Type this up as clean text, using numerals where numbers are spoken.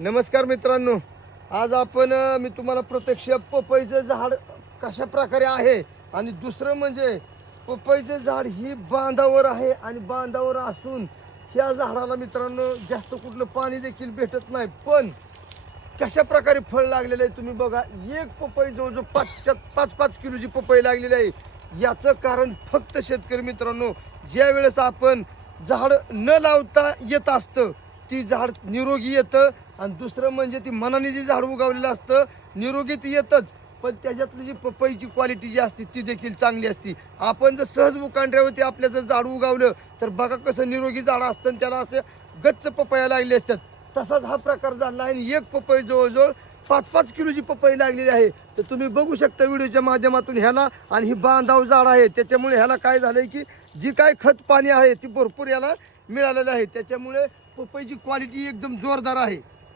नमस्कार मित्रांनो, आज आपण मी तुम्हाला प्रत्यक्ष पपईचं झाड कशा प्रकारे आहे आणि दुसरं म्हणजे पपईचं झाड ही बांधावर आहे आणि बांधावर असून ह्या झाडाला मित्रांनो जास्त कुठलं पाणी देखील भेटत नाही, पण कशा प्रकारे फळ लागलेलं आहे तुम्ही बघा. एक पपई जवळजवळ 5 किलोची पपई लागलेली आहे. याचं कारण फक्त शेतकरी मित्रांनो, ज्या वेळेस आपण झाड न लावता येत असतं ती झाड निरोगी येतं आणि दुसरं म्हणजे ती मनाने जी झाड उगवलेलं असतं निरोगी ती येतच, पण त्याच्यातली जी पपईची क्वालिटी जी असते ती देखील चांगली असते. आपण जर सहज मुकांड्यावरती आपल्या जर झाड उगवलं तर बघा कसं निरोगी झाड असतं आणि त्याला असे गच्च पपया लागले असतात. तसाच हा प्रकार झाला आहे आणि एक पपई जवळजवळ 5 किलोची पपई लागलेली आहे. तर तुम्ही बघू शकता व्हिडिओच्या माध्यमातून ह्याला. आणि ही बांधाव झाड आहे त्याच्यामुळे ह्याला काय झालंय की जी काय खत पाणी आहे ती भरपूर याला मिळालेलं आहे, त्याच्यामुळे पपईची क्वालिटी एकदम जोरदार आहे.